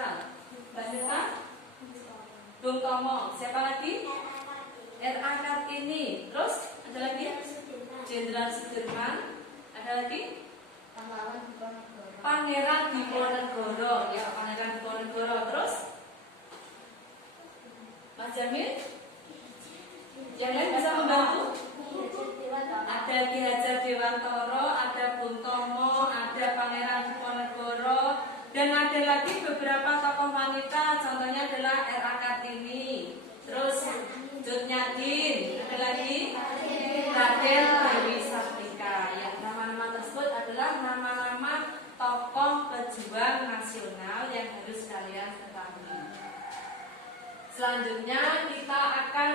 nasional? Siapa? Bung Tomo. Siapa lagi? R.A. Kartini. Terus ada lagi? Jenderal Sudirman. Ada lagi? Pangeran Diponegoro. Ya, Pangeran Diponegoro. Terus Mas Jamil? Yang lain bisa membantu? Ada Ki Hajar Dewantoro, ada Bung Tomo, ada Pangeran Diponegoro, dan ada lagi beberapa tokoh wanita. Contohnya adalah R.A. Kartini. Terus Cut Nyadin. Ada lagi Raden Dewi Sartika. Ya, nama-nama tersebut adalah nama-nama tokoh pejuang nasional yang harus kalian ketahui. Selanjutnya kita akan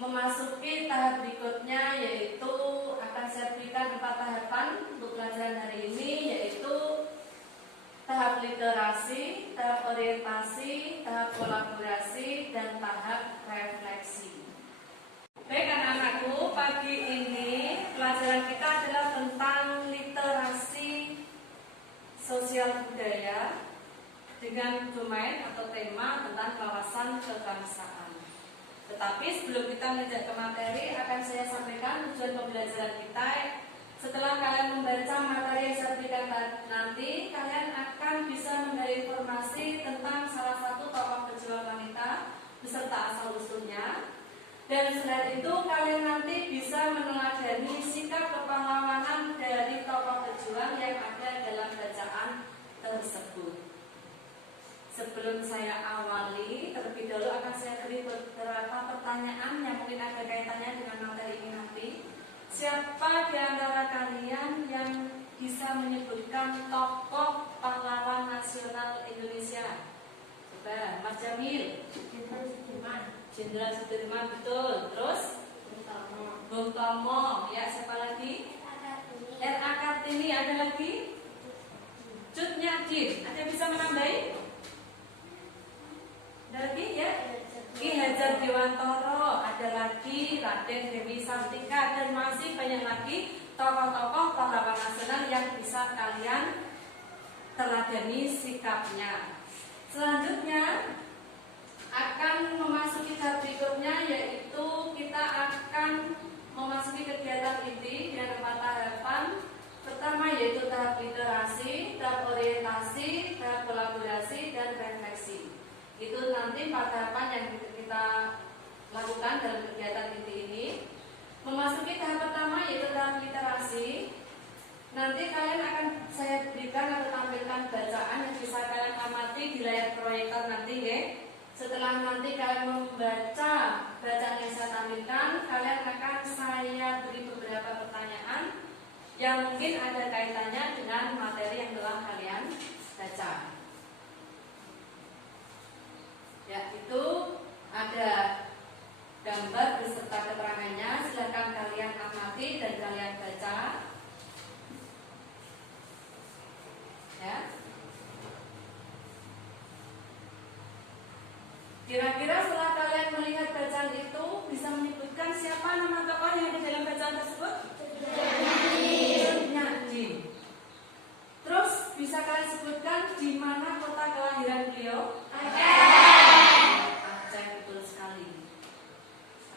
memasuki tahap berikutnya, yaitu akan saya berikan 4 tahapan untuk pelajaran hari ini, yaitu tahap literasi, tahap orientasi, tahap kolaborasi, dan tahap refleksi. Baik anak-anakku, pagi ini pelajaran kita adalah tentang literasi sosial budaya dengan domain atau tema tentang kawasan kebangsaan. Tetapi sebelum kita menginjak ke materi, akan saya sampaikan tujuan pembelajaran kita. Setelah kalian membaca materi yang saya berikan nanti, kalian akan bisa menggali informasi tentang salah satu tokoh pejuang wanita beserta asal-usulnya. Dan selain itu, kalian nanti bisa meneladani sikap kepahlawanan dari tokoh pejuang yang ada dalam bacaan tersebut. Sebelum saya awali, terlebih dahulu akan saya beri beberapa pertanyaan yang mungkin ada kaitannya dengan materi ini nanti. Siapa di antara kalian yang bisa menyebutkan tokoh pahlawan nasional Indonesia? Coba, Mas Jamil. Jenderal Sudirman, betul. Terus? Bung Tomo. Ya, siapa lagi? R.A. Kartini. Ada lagi? Cut Nyadin. Ada bisa menambahi? Ada lagi ya? Ki Hajar Dewantoro. Ada lagi Raden Dewi Sartika. Dan masih banyak lagi tokoh-tokoh pahlawan nasional yang bisa kalian teladani sikapnya. Selanjutnya akan memasuki tahap berikutnya, yaitu kita akan memasuki kegiatan inti dengan 4 tahapan. Pertama yaitu tahap literasi, tahap orientasi, tahap kolaborasi, dan refleksi. Itu nanti 4 tahapan yang kita lakukan dalam kegiatan inti ini. Memasuki tahap pertama yaitu tahap literasi. Nanti kalian akan saya berikan atau tampilkan bacaan yang bisa kalian amati di layar proyektor nanti ya. Setelah nanti kalian membaca bacaan yang saya tampilkan, kalian akan saya beri beberapa pertanyaan yang mungkin ada kaitannya dengan materi yang telah kalian baca. Ya, itu ada gambar beserta keterangannya. Silakan kalian amati dan kalian baca. Ya. Kira-kira setelah kalian melihat bacaan itu bisa menyebutkan siapa nama tokoh yang ada dalam bacaan tersebut? Nyadin. Terus bisa kalian sebutkan di mana kota kelahiran beliau? Aceh, betul sekali.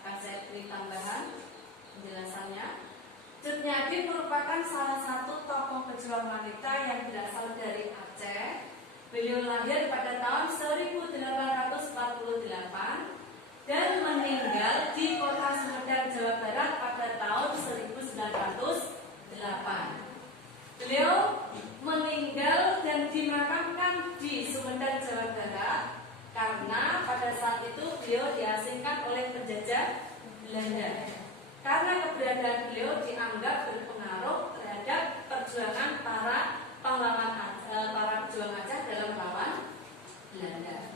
Akan saya beri tambahan penjelasannya. Cut Nyadin merupakan salah satu tokoh pejuang wanita yang berasal dari Aceh. Beliau lahir pada tahun 1848 dan meninggal di kota Sumedang, Jawa Barat pada tahun 1908. Beliau meninggal dan dimakamkan di Sumedang, Jawa Barat karena pada saat itu beliau diasingkan oleh penjajah Belanda. Karena keberadaan beliau dianggap berpengaruh terhadap perjuangan para pahlawan para pejuang Aceh dalam melawan Belanda.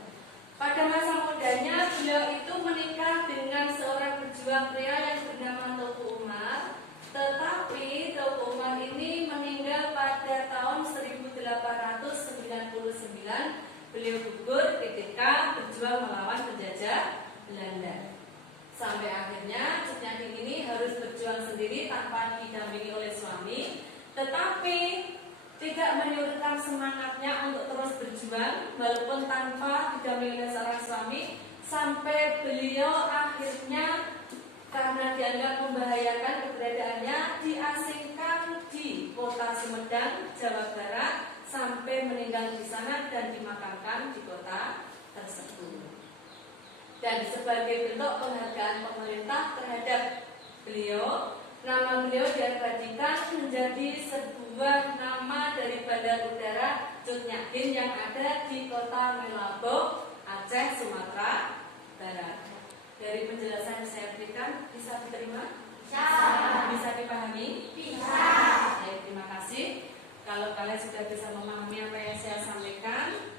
Pada masa mudanya beliau itu menikah dengan seorang pejuang pria yang bernama Teuku Umar. Tetapi Teuku Umar ini meninggal pada tahun 1899. Beliau gugur ketika berjuang melawan penjajah Belanda. Sampai akhirnya Cut Nyadin ini harus berjuang sendiri tanpa didampingi oleh suami. Tetapi tidak menyurutkan semangatnya untuk terus berjuang walaupun tanpa didampingi seorang suami, sampai beliau akhirnya karena dianggap membahayakan keberadaannya diasingkan di kota Sumedang, Jawa Barat, sampai meninggal di sana dan dimakamkan di kota tersebut. Dan sebagai bentuk penghargaan pemerintah terhadap beliau, nama beliau diabadikan menjadi sebuah nama dari Bandar Udara Cut Nyak Dien yang ada di kota Meulaboh, Aceh, Sumatera Barat. Dari penjelasan yang saya berikan, bisa diterima? Bisa. Bisa dipahami? Bisa. Baik, terima kasih. Kalau kalian sudah bisa memahami apa yang saya sampaikan,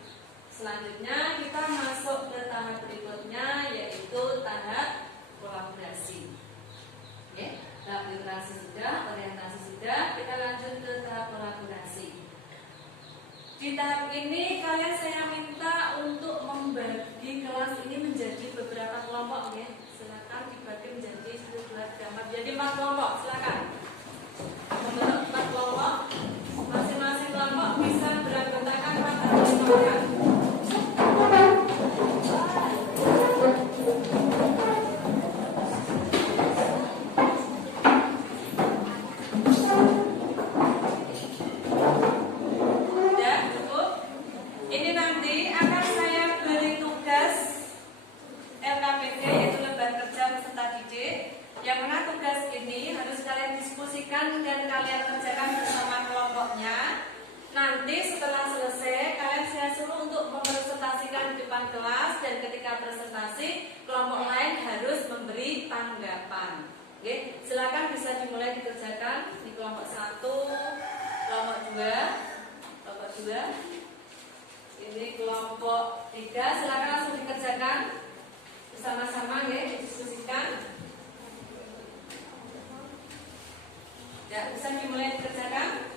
selanjutnya kita masuk ke tahap berikutnya, yaitu tahap kolaborasi. Oke, tahap literasi sudah, orientasi sudah, kita lanjut ke tahap kolaborasi. Di tahap ini kalian saya minta untuk membagi kelas ini menjadi beberapa kelompok, ya. Silakan dibagi menjadi 4 kelompok, silakan. Membentuk 4 kelompok. Masing-masing kelompok bisa beranggotakan 4 atau 5 orang. Dan kalian kerjakan bersama kelompoknya. Nanti setelah selesai kalian saya suruh untuk mempresentasikan di depan kelas, dan ketika presentasi kelompok lain harus memberi tanggapan. Oke, silakan bisa dimulai dikerjakan di kelompok 1, kelompok 2, ini kelompok 3. Silakan langsung dikerjakan bersama-sama, ya, didiskusikan. Ya, bisa dimulai dikerjakan.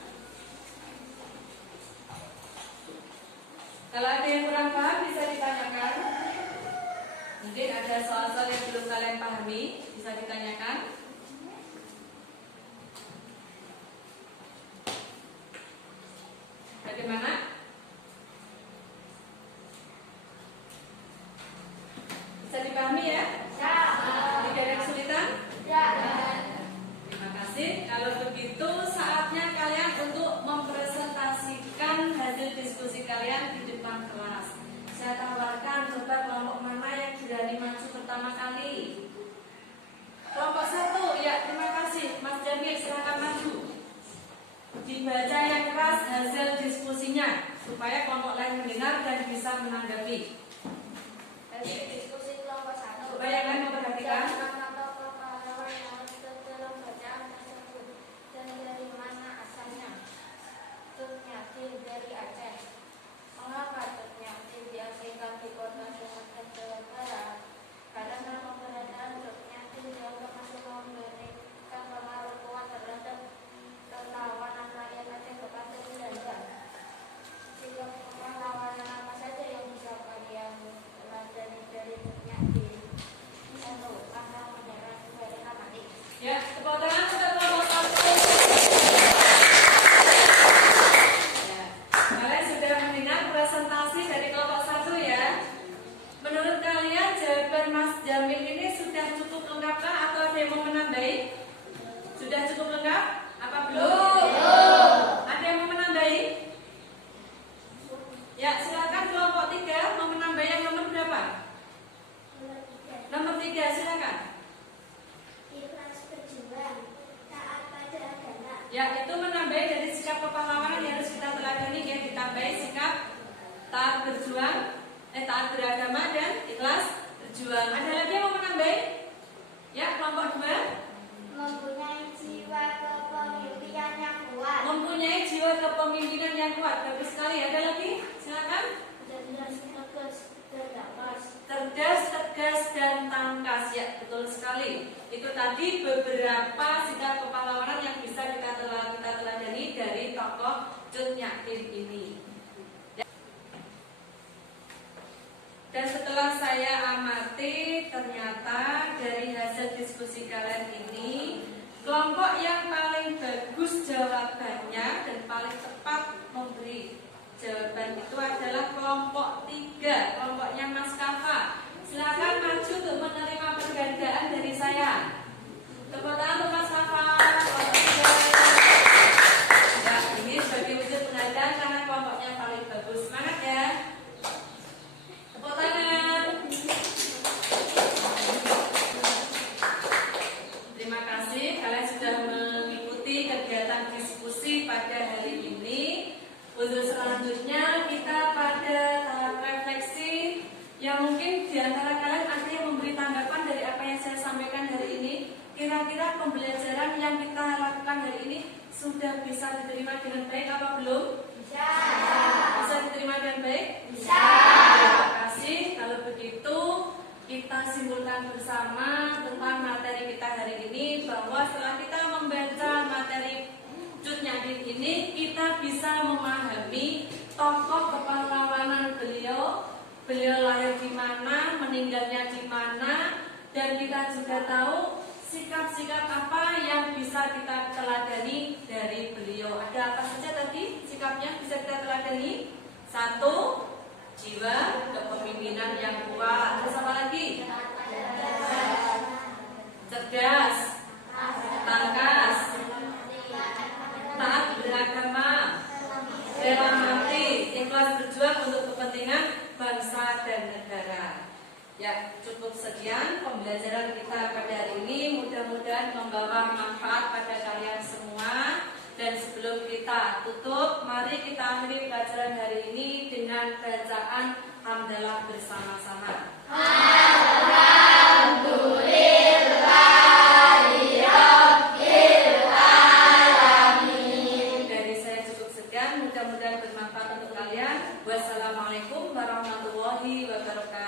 Kalau ada yang kurang paham bisa ditanyakan. Mungkin ada soal-soal yang belum kalian pahami, bisa ditanyakan. Bagaimana? Bisa dipahami ya? Ya. Tidak ada kesulitan? Ya. Terima kasih. Kalau begitu saatnya kalian untuk mempresentasikan hasil diskusi kalian di depan kelas. Saya tawarkan, coba kelompok mana yang berani maju pertama kali. Kelompok 1, ya, terima kasih Mas Jamil, silakan maju. Dibaca yang keras hasil diskusinya supaya kelompok lain mendengar dan bisa menanggapi. Hasil diskusi kelompok 1. Coba yang lain memperhatikan. Dari Aceh. Mengapa Cut Nyak Dien diasingkan di kota Sumedang, Jawa Barat? Karena keberadaan Cut Nyak Dien dianggap masih memberikan pengaruh kuat terhadap perlawanan rakyat Aceh kepada Belanda. Sikap perlawanan apa saja yang bisa kalian pelajari dari Cut Nyak Dien? 1. Pantang menyerah, 2. Rela mati. Ya, tepuk tangan untuk kelompok 1. Presentasi dari kelompok 1 ya. Menurut kalian jawaban Mas Jamil ini sudah cukup lengkap kah atau ada yang mau menambahi? Sudah cukup lengkap? Apa belum? Ada yang mau menambahi? Ya, silakan kelompok 3 mau menambahi yang nomor berapa? Nomor 3, silakan. Ikhlas berjuang, taat pada agama. Ya, itu menambahi dari sikap kepahlawanan yang harus kita teladani, ya, ditambahi sikap taat berjuang, taat beragama dan ikhlas berjuang. Ada lagi yang mau menambahi? Ya, kelompok 2. Mempunyai jiwa kepemimpinan yang kuat. Mempunyai jiwa kepemimpinan yang kuat. Bagus sekali. Ada lagi? Silakan. Cerdas, tegas, dan tangkas. Cerdas, tegas, dan tangkas. Ya, betul sekali. Itu tadi beberapa sikap kepahlawanan yang bisa kita teladani dari tokoh Cut Nyak Dien ini. Dan setelah saya amati, ternyata dari hasil diskusi kalian ini, kelompok yang paling bagus jawabannya dan paling tepat jawaban itu adalah kelompok 3, kelompoknya Mas Kafa. Silakan maju untuk menerima penghargaan dari saya. Tepuk tangan untuk Mas Kafa. Kelompok 3. Ya, ini sebagai wujud penghargaan karena kelompoknya paling bagus. Semangat ya. Tepuk tangan. Terima kasih kalian sudah mengikuti kegiatan diskusi pada hari ini. Untuk selanjutnya kita pada tahap refleksi yang mungkin di antara kalian ada yang memberi tanggapan dari apa yang saya sampaikan hari ini. Kira-kira pembelajaran yang kita lakukan hari ini sudah bisa diterima dengan baik apa belum? Bisa. Bisa diterima dengan baik? Bisa. Terima kasih. Kalau begitu kita simpulkan bersama tentang materi kita hari ini, bahwa setelah kita membaca materi Cut Nyadir ini, kita bisa memahami tokoh kepahlawanan beliau lahir di mana, meninggalnya di mana, dan kita juga tahu sikap-sikap apa yang bisa kita teladani dari beliau. Ada apa saja tadi sikapnya bisa kita teladani? 1, jiwa kepemimpinan yang kuat. Terus apa lagi? Cerdas, tangkas, taat beragama, rela mati, ikhlas berjuang untuk kepentingan bangsa dan negara. Ya, cukup sekian pembelajaran kita pada hari ini. Mudah-mudahan membawa manfaat pada kalian semua. Dan sebelum kita tutup, mari kita akhiri pelajaran hari ini dengan bacaan hamdalah bersama-sama. Dari saya cukup sekian, mudah-mudahan bermanfaat untuk kalian. Wassalamualaikum warahmatullahi wabarakatuh.